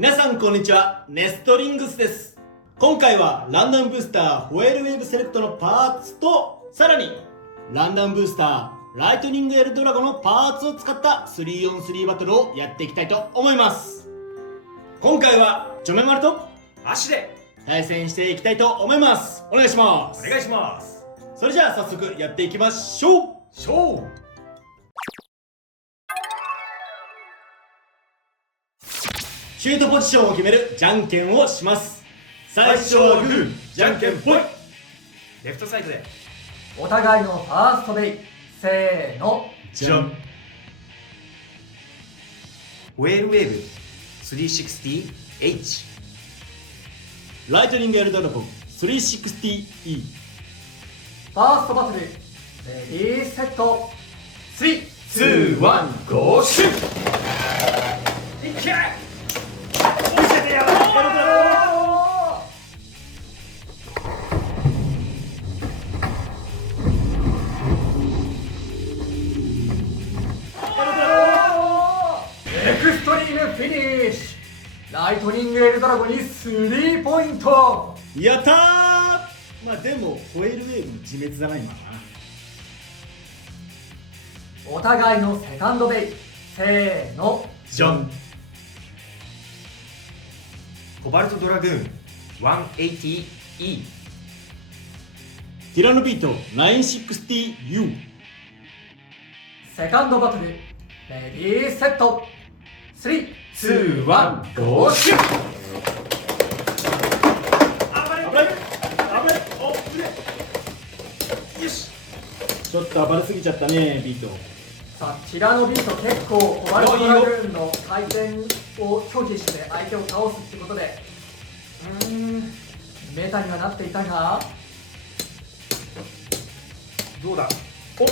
皆さんこんにちは、ネストリングスです。今回はランダムブースターホエールウェーブセレクトのパーツと、さらにランダムブースターライトニングエルドラゴのパーツを使った 3on3 バトルをやっていきたいと思います。今回はジョメマルと足で対戦していきたいと思います。お願いします。お願いします。それじゃあ早速やっていきましょう。シュートポジションを決めるじゃんけんをします。最初はグー、じゃんけんぽい。レフトサイドでお互いのファーストベイ、せーの、じゃん。ホエールウェーブ 360H ライトニングエルドラゴン 360E。 ファーストバトル、レディーセット、3、2、1、ゴーシュー。いけ見せてやろう。エクストリームフィニッシュ。ライトニングエルドラゴンに3ポイント。やったー。まあでもホエールウェーブの自滅だな今な。お互いのセカンドベイ、せーの、じゃん。コバルトドラグーン 180E ティラノビート 960U。 セカンドバトル、レディーセット、3、2、1、ゴーシュー。危ないおっよし、ちょっと暴れすぎちゃったねビート。さあ、ティラノビート結構コバルトドラグーンの回転を拒否して相手を倒すってことでメタにはなっていたが、どうだ。お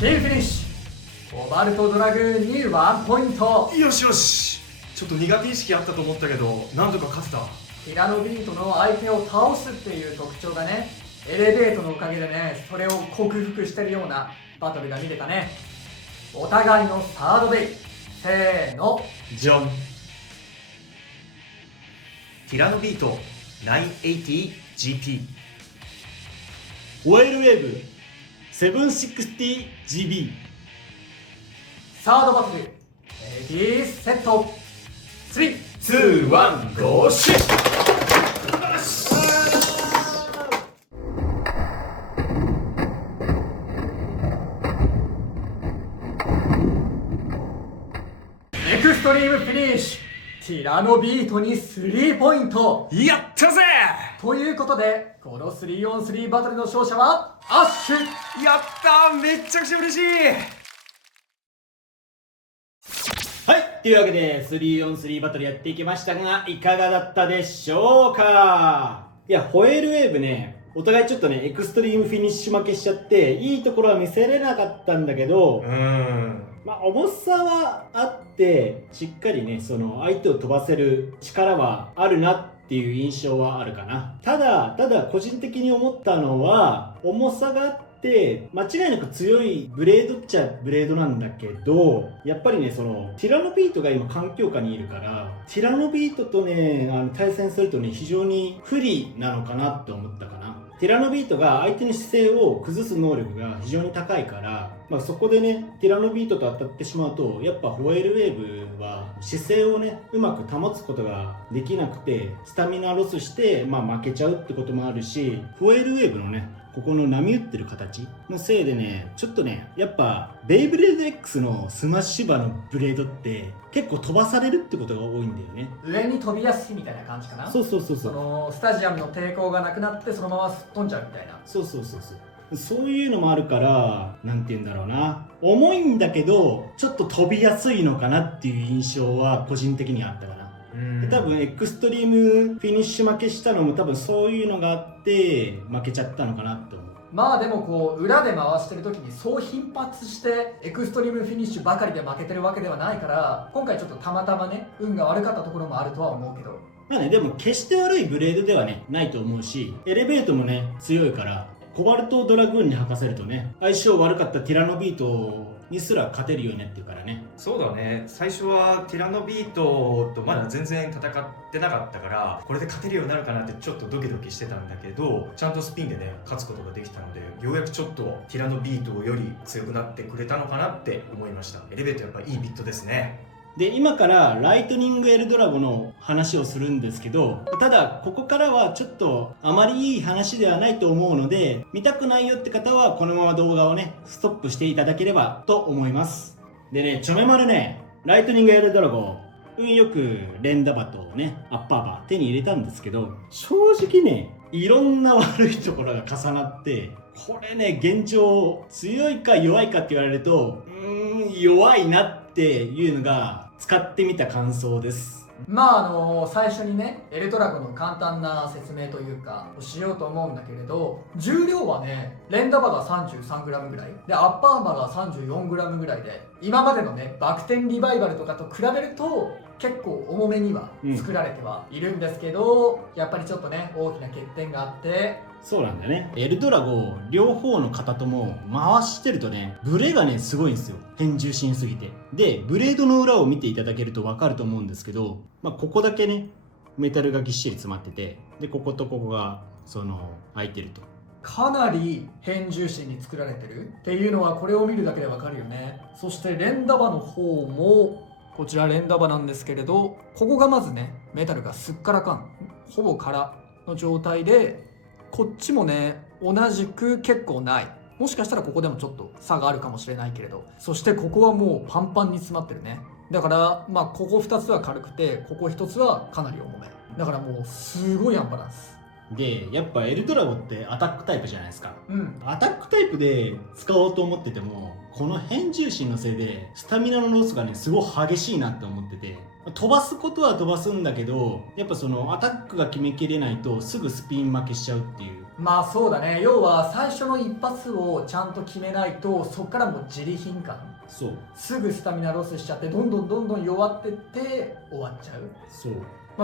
ピンフィニッシュ。コバルトドラグーンに1ポイント。よしよし。ちょっと苦手意識あったと思ったけどなんとか勝てた。ティラノビートの相手を倒すっていう特徴がね、エレベートのおかげでね、それを克服してるようなバトルが見れたね。お互いのサードベイ、せーの、じゃん。ティラノビート 980GP ホエールウェーブ 760GB。 サードバトル、レディーセット、3、2、1、ゴーシュー。エクストリームフィニッシュ。ティラノビートに3ポイント。やったぜ。ということで、この 3on3 バトルの勝者はアッシュ。やったー。めっちゃくちゃ嬉しい。はい、というわけで 3on3 バトルやっていきましたが、いかがだったでしょうか。いや、ホエールウェーブね、お互いちょっとねエクストリームフィニッシュ負けしちゃっていいところは見せれなかったんだけど、まあ重さはあってしっかりねその相手を飛ばせる力はあるなっていう印象はあるかな。ただ個人的に思ったのは重さがあって間違いなく強いブレードっちゃブレードなんだけど、やっぱりねそのティラノビートが今環境下にいるからティラノビートとね対戦するとね非常に不利なのかなって思ったかな。ティラノビートが相手の姿勢を崩す能力が非常に高いから、まあ、そこでねティラノビートと当たってしまうとやっぱホエールウェーブは姿勢をねうまく保つことができなくてスタミナロスして、まあ、負けちゃうってこともあるし、ホエールウェーブのねここの波打ってる形のせいでねちょっとねやっぱベイブレード X のスマッシュバのブレードって結構飛ばされるってことが多いんだよね。上に飛びやすいみたいな感じかな。そうそのスタジアムの抵抗がなくなってそのまますっ飛んじゃうみたいな。そういうのもあるからなんて言うんだろうな、重いんだけどちょっと飛びやすいのかなっていう印象は個人的にはあったかな。多分エクストリームフィニッシュ負けしたのも多分そういうのがあって負けちゃったのかなって思う。まあでもこう裏で回してる時にそう頻発してエクストリームフィニッシュばかりで負けてるわけではないから、今回ちょっとたまたまね運が悪かったところもあるとは思うけど、まあね、でも決して悪いブレードではねないと思うし、エレベートもね強いからコバルトドラグーンに履かせるとね相性悪かったティラノビートにすら勝てるよねっていうからね。そうだね、最初はティラノビートとまだ全然戦ってなかったから、これで勝てるようになるかなってちょっとドキドキしてたんだけど、ちゃんとスピンでね勝つことができたので、ようやくちょっとティラノビートより強くなってくれたのかなって思いました。エレベートやっぱいいビットですね。で今からライトニングエルドラゴの話をするんですけど、ただここからはちょっとあまりいい話ではないと思うので、見たくないよって方はこのまま動画をねストップしていただければと思います。でね、ちょめまるね、ライトニングエルドラゴン運よく連打馬とねアッパー馬手に入れたんですけど、正直ねいろんな悪いところが重なって、これね現状強いか弱いかって言われると弱いなっていうのが使ってみた感想です。まあ最初にねエルドラゴンの簡単な説明というかをしようと思うんだけれど、重量はね連打馬が 33g ぐらいでアッパー馬が 34g ぐらいで、今までのねバク転リバイバルとかと比べると結構重めには作られてはいるんですけど、やっぱりちょっとね大きな欠点があって。そうなんだね、エルドラゴ両方の肩とも回してるとねブレがねすごいんですよ、変重心すぎて。でブレードの裏を見ていただけると分かると思うんですけど、ここだけねメタルがぎっしり詰まってて、でこことここが空いてると。かなり変重心に作られてるっていうのはこれを見るだけでわかるよね。そして連打馬の方もこちら連打馬なんですけれど、ここがまずねメタルがすっからかん、ほぼ空の状態で、こっちもね同じく結構ない、もしかしたらここでもちょっと差があるかもしれないけれど、そしてここはもうパンパンに詰まってるね。だからここ2つは軽くて、ここ1つはかなり重めだから、もうすごいアンバランスでやっぱエルドラゴってアタックタイプじゃないですか。アタックタイプで使おうと思ってても、この変重心のせいでスタミナのロスがねすごい激しいなって思ってて、飛ばすことは飛ばすんだけど、やっぱアタックが決めきれないとすぐスピン負けしちゃうっていう。そうだね、要は最初の一発をちゃんと決めないと、そっからもう自利品感、そうすぐスタミナロスしちゃって、どんどん弱ってって終わっちゃう。そう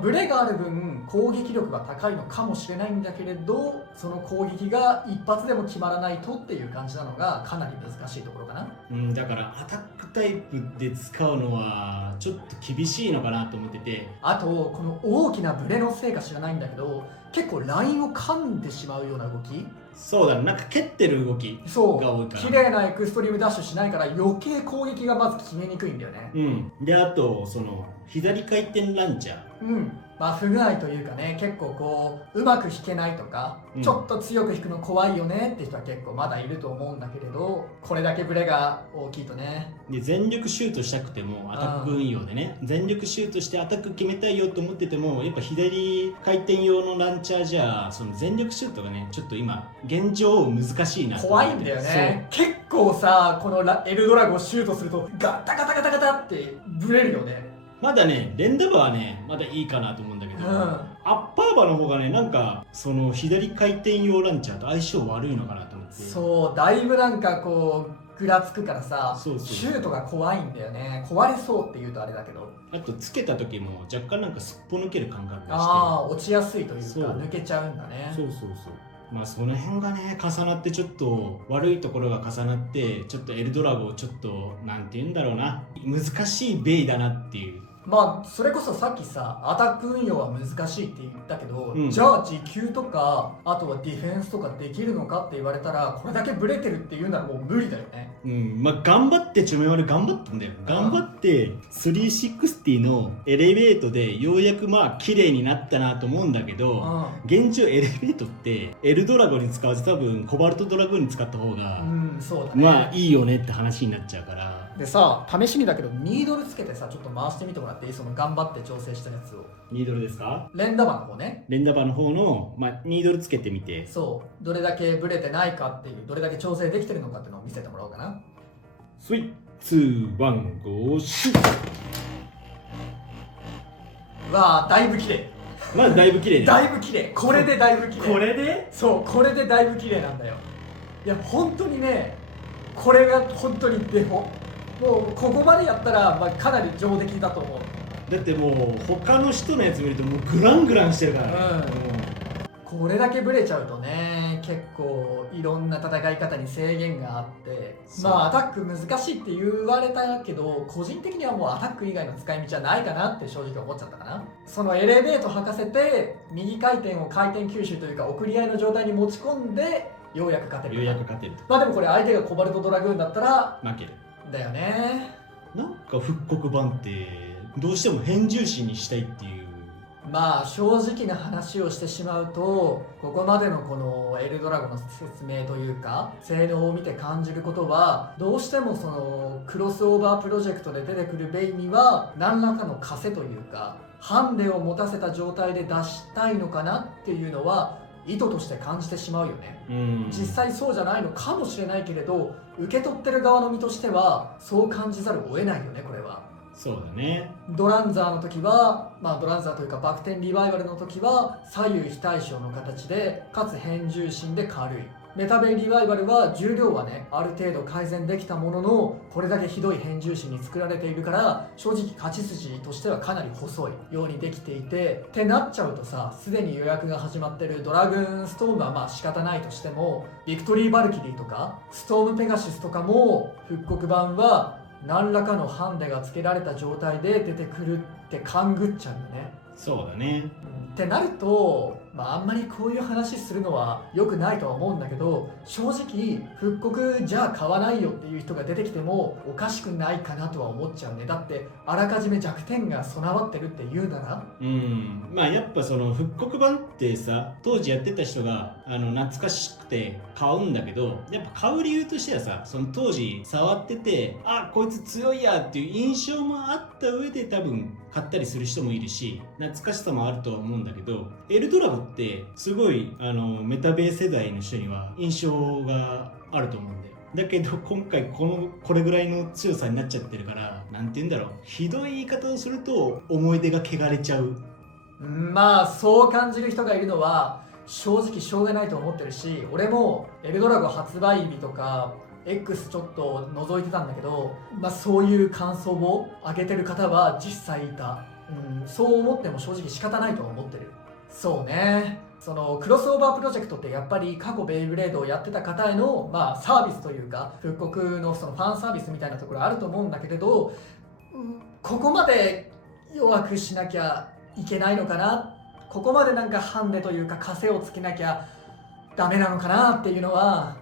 ブレがある分攻撃力が高いのかもしれないんだけれど、その攻撃が一発でも決まらないとっていう感じなのがかなり難しいところかな。だからアタックタイプで使うのはちょっと厳しいのかなと思ってて、あとこの大きなブレのせいか知らないんだけど、結構ラインを噛んでしまうような動き、そうだね、なんか蹴ってる動きが多いから、綺麗なエクストリームダッシュしないから余計攻撃がまず決めにくいんだよね。であと左回転ランチャー、不具合というかね、結構こううまく引けないとか、ちょっと強く引くの怖いよねって人は結構まだいると思うんだけれど、これだけブレが大きいとね。で全力シュートしたくてもアタック運用でね、全力シュートしてアタック決めたいよと思ってても、やっぱ左回転用のランチャーじゃ全力シュートがねちょっと今現状難しいなと思って。怖いんだよね。結構さ、このエルドラゴンシュートするとガタガタガタガタってブレるよね。まだね連打馬はねまだいいかなと思うんだけど、アッパー馬の方がねなんか左回転用ランチャーと相性悪いのかなと思って。そう、だいぶなんかこうぐらつくからさ、そうシュートが怖いんだよね。壊れそうって言うとあれだけど、あとつけた時も若干なんかすっぽ抜ける感覚がして落ちやすいというか抜けちゃうんだね。そうその辺がね重なって、ちょっと悪いところが重なって、ちょっとエルドラゴをちょっとなんて言うんだろうな、難しいベイだなっていう。それこそさっきさアタック運用は難しいって言ったけど、じゃあ持久とかあとはディフェンスとかできるのかって言われたら、これだけブレてるって言うならもう無理だよね。頑張ってちょめまる頑張ったんだよ。頑張って360のエレベートでようやく綺麗になったなと思うんだけど、現状エレベートってエルドラゴに使わず多分コバルトドラグーンに使った方がそうだね、いいよねって話になっちゃうから。でさ、試しにだけどニードルつけてさちょっと回してみてもらっていい？頑張って調整したやつを。ニードルですか？連打馬の方ね。連打馬の方の、ニードルつけてみて、どれだけブレてないかっていう、どれだけ調整できてるのかっていうのを見せてもらおうかな。スイッツーワンゴーシュッ。わあ、だいぶ綺麗。だいぶ綺麗ね。だいぶ綺麗。これでだいぶ綺麗。これで？これでだいぶ綺麗なんだよ。いや本当にね、これが本当にデフォ。もうここまでやったら、かなり上出来だと思う。だってもう他の人のやつ見るともうグラングランしてるから、これだけブレちゃうとね、結結構いろんな戦い方に制限があって、そうアタック難しいって言われたけど、個人的にはもうアタック以外の使い道はないかなって正直思っちゃったかな。そのエレベート履かせて右回転を回転吸収というか送り合いの状態に持ち込んでようやく勝てる。ようやく勝てるでもこれ相手がコバルトドラグーンだったら負ける。だよね。なんか復刻版ってどうしても変重心にしたいっていう。正直な話をしてしまうと、ここまでのこのエルドラゴンの説明というか性能を見て感じることは、どうしてもそのクロスオーバープロジェクトで出てくるベイには何らかの枷というかハンデを持たせた状態で出したいのかなっていうのは意図として感じてしまうよね。実際そうじゃないのかもしれないけれど、受け取ってる側の身としてはそう感じざるを得ないよね。これはそうだね。ドランザーの時は、ドランザーというかバク転リバイバルの時は左右非対称の形でかつ変重心で軽い。メタベイリバイバルは重量はねある程度改善できたものの、これだけひどい変重心に作られているから正直勝ち筋としてはかなり細いようにできていてってなっちゃうとさ、すでに予約が始まってるドラグーンストームは仕方ないとしても、ビクトリーバルキリーとかストームペガシスとかも復刻版は何らかのハンデがつけられた状態で出てくるって勘ぐっちゃうよね。そうだね。ってなると、あんまりこういう話するのは良くないとは思うんだけど、正直復刻じゃあ買わないよっていう人が出てきてもおかしくないかなとは思っちゃうね。だってあらかじめ弱点が備わってるって言うなら、やっぱその復刻版ってさ、当時やってた人が懐かしくて買うんだけど、やっぱ買う理由としてはさ、その当時触っててこいつ強いやっていう印象もあった上で多分買ったりする人もいるし、懐かしさもあるとは思うんだけど、エルドラゴってすごいメタベー世代の人には印象があると思うんだよ。だけど今回これぐらいの強さになっちゃってるから、なんて言うんだろう、ひどい言い方をすると思い出が汚れちゃう。そう感じる人がいるのは正直しょうがないと思ってるし、俺もエルドラゴ発売日とか X ちょっと覗いてたんだけど、そういう感想を上げてる方は実際いた。そう思っても正直仕方ないとは思ってる。そうね、そのクロスオーバープロジェクトってやっぱり過去ベイブレードをやってた方へのサービスというか復刻のそのファンサービスみたいなところあると思うんだけれど、ここまで弱くしなきゃいけないのかな、ここまでなんかハンデというか枷をつけなきゃダメなのかなっていうのは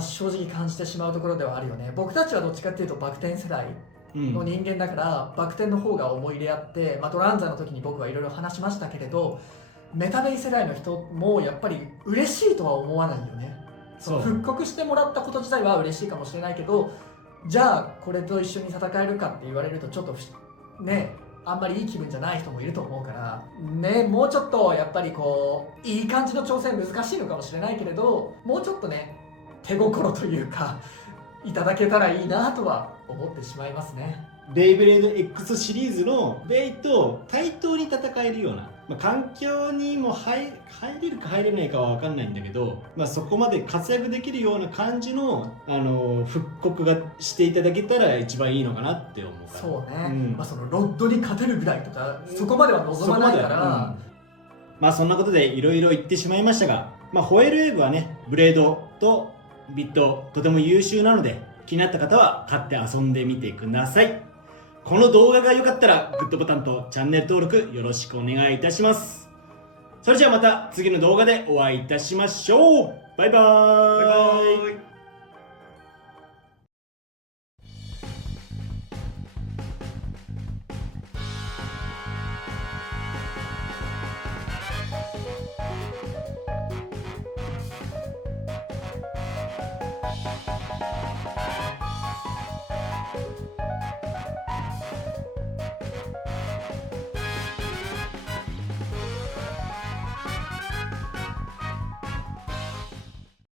正直感じてしまうところではあるよね。僕たちはどっちかっていうとバク転世代の人間だから、バク転の方が思い入れあって、ドランザの時に僕はいろいろ話しましたけれど、メタベイ世代の人もやっぱり嬉しいとは思わないよね。その復刻してもらったこと自体は嬉しいかもしれないけど、じゃあこれと一緒に戦えるかって言われるとちょっとね、あんまりいい気分じゃない人もいると思うからね。もうちょっとやっぱりいい感じの挑戦難しいのかもしれないけれど、もうちょっとね手心というかいただけたらいいなとは思ってしまいますね。ベイブレード X シリーズのベイと対等に戦えるような、環境にも入れるか入れないかは分かんないんだけど、そこまで活躍できるような感じの、復刻がしていただけたら一番いいのかなって思うから。そうね、そのロッドに勝てるぐらいとかそこまでは望まないから、そんなことでいろいろ言ってしまいましたが、ホエールウェーブはね、ブレードとビットとても優秀なので、気になった方は買って遊んでみてください。この動画が良かったらグッドボタンとチャンネル登録よろしくお願いいたします。それじゃあまた次の動画でお会いいたしましょう。バイバーイ。